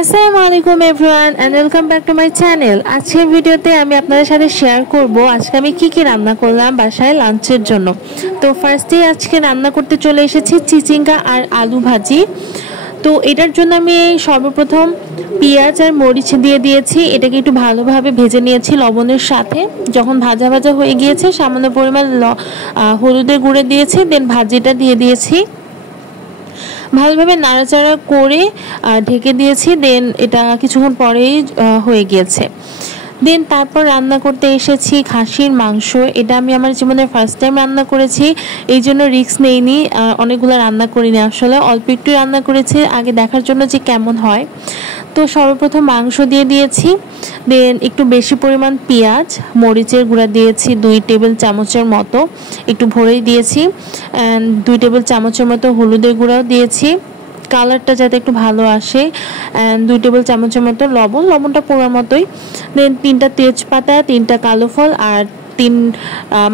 আসসালামু আলাইকুম everyone and welcome back to my channel. আজকের ভিডিওতে আমি আপনাদের সাথে শেয়ার করব আজকে আমি কি কি রান্না করলাম বাসায় লাঞ্চের জন্য। তো ফার্স্টেই আজকে রান্না করতে চলে এসেছি চিচিঙ্গা আর আলু ভাজি। তো এটার জন্য আমি সর্বপ্রথম পেঁয়াজ আর মরিচ দিয়ে দিয়েছি, এটাকে একটু ভালোভাবে ভেজে নিয়েছি লবণের সাথে। যখন ভাজা ভাজা হয়ে গিয়েছে সামান্য পরিমাণ হলুদের গুঁড়ো দিয়েছি, দেন ভাজিটা দিয়ে দিয়েছি, ভালোভাবে নাড়াচাড়া করে ঢেকে দিয়েছি। দেন এটা কিছুক্ষণ পরেই হয়ে গিয়েছে। দেন তারপর রান্না করতে এসেছি খাসির মাংস। এটা আমি আমার জীবনের ফার্স্ট টাইম রান্না করেছি, এই জন্য রিস্ক নেইনি, অনেকগুলো রান্না করিনি, আসলে অল্প একটু রান্না করেছি আগে দেখার জন্য যে কেমন হয়। তো সর্বপ্রথম মাংস দিয়ে দিয়েছি, দেন একটু বেশি পরিমাণ পেঁয়াজ মরিচের গুঁড়া দিয়েছি 2 টেবিল চামচের মতো, একটু ভরেই দিয়েছি। অ্যান্ড 2 টেবিল চামচের মতো হলুদের গুঁড়াও দিয়েছি কালারটা যাতে একটু ভালো আসে। অ্যান্ড 2 টেবিল চামচের মতো লবণটা পোড়ার মতোই। দেন 3টা তেজপাতা, 3টা কালো ফল আর 3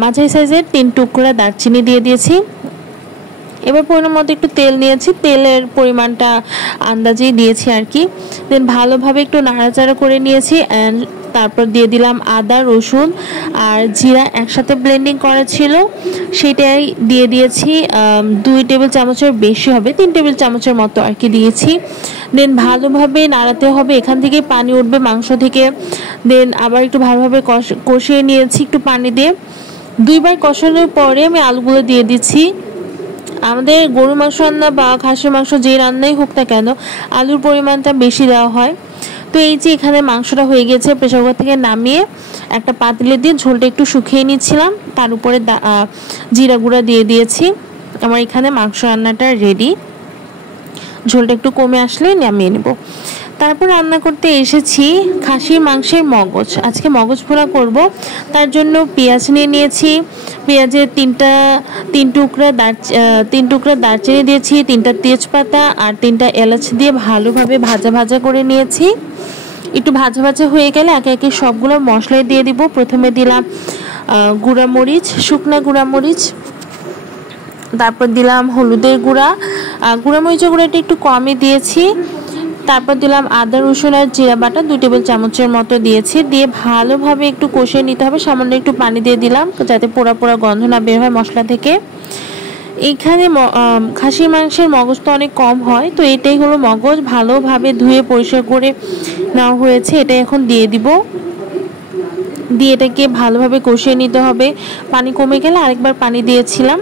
মাঝারি সাইজের 3 টুকরা দারচিনি দিয়ে দিয়েছি। এবার পরিমাণ মতো একটু তেল নিয়েছি, তেলের পরিমাণটা আন্দাজেই দিয়েছি আর কি। দেন ভালোভাবে একটু নাড়াচাড়া করে নিয়েছি অ্যান্ড তারপর দিয়ে দিলাম আদা রসুন আর জিরা একসাথে ব্লেন্ডিং করা ছিল, সেটাই দিয়ে দিয়েছি। 2 টেবিল চামচের বেশি হবে, 3 টেবিল চামচের মতো আর কি দিয়েছি। দেন ভালোভাবে নাড়াতে হবে, এখান থেকে পানি উঠবে মাংস থেকে। দেন আবার একটু ভালোভাবে কষিয়ে নিয়েছি একটু পানি দিয়ে। 2 বার কষানোর পরে আমি আলুগুলো দিয়ে দিচ্ছি। আমাদের গরু মাংস রান্না বা খাসির মাংস যে রান্নাই হোক না কেন আলুর পরিমাণটা বেশি দেওয়া হয়। তো এই যে এখানে মাংসটা হয়ে গেছে, প্রেসার কুকার থেকে নামিয়ে একটা পাতিলে দিয়ে ঝোলটা একটু শুকিয়ে নিচ্ছিলাম, তার উপরে জিরা গুঁড়া দিয়ে দিয়েছি। আমার এখানে মাংস রান্নাটা রেডি, ঝোলটা একটু কমে আসলে নামিয়ে নেব। তারপর রান্না করতে এসেছি খাসির মাংসের মগজ। আজকে মগজ পোড়া করব, তার জন্য পেঁয়াজ নিয়ে নিয়েছি। পেঁয়াজের 3 টুকরা দারচিনি দিয়েছি, 3টা তেজপাতা আর 3টা এলাচ দিয়ে ভালোভাবে ভাজা করে নিয়েছি। একটু ভাজা হয়ে গেলে একে একে সবগুলো মশলাই দিয়ে দিব। প্রথমে দিলাম শুকনা গুঁড়া মরিচ, তারপর দিলাম হলুদের গুঁড়া, মরিচের গুঁড়াটা একটু কমই দিয়েছি। তারপর দিলাম আদা রসুন আর জিরা বাটা 2 টেবিল চামচের মতো দিয়েছি, দিয়ে ভালোভাবে একটু কষিয়ে নিতে হবে। সামান্য একটু পানি দিয়ে দিলাম যাতে পোড়া গন্ধ না বের হয় মশলা থেকে। এইখানে খাসির মাংসের মগজ তো অনেক কম হয়, তো এটাই হলো মগজ, ভালোভাবে ধুয়ে পরিষ্কার করে নেওয়া হয়েছে। এটা এখন দিয়ে দিব, দিয়ে এটাকে ভালোভাবে কষিয়ে নিতে হবে। পানি কমে গেলে আরেকবার পানি দিয়েছিলাম,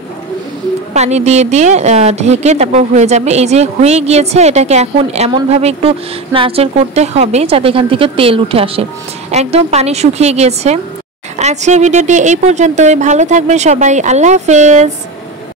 পানি দিয়ে ঢেকে তারপর হয়ে যাবে। এই যে হয়ে গিয়েছে, এটাকে এখন এমনভাবে একটু নাড়াচাড়া করতে হবে যাতে এখান থেকে তেল উঠে আসে। একদম পানি শুকিয়ে গিয়েছে। আজকের ভিডিওটি এই পর্যন্তই, ভালো থাকবেন সবাই, আল্লাহ হাফেজ।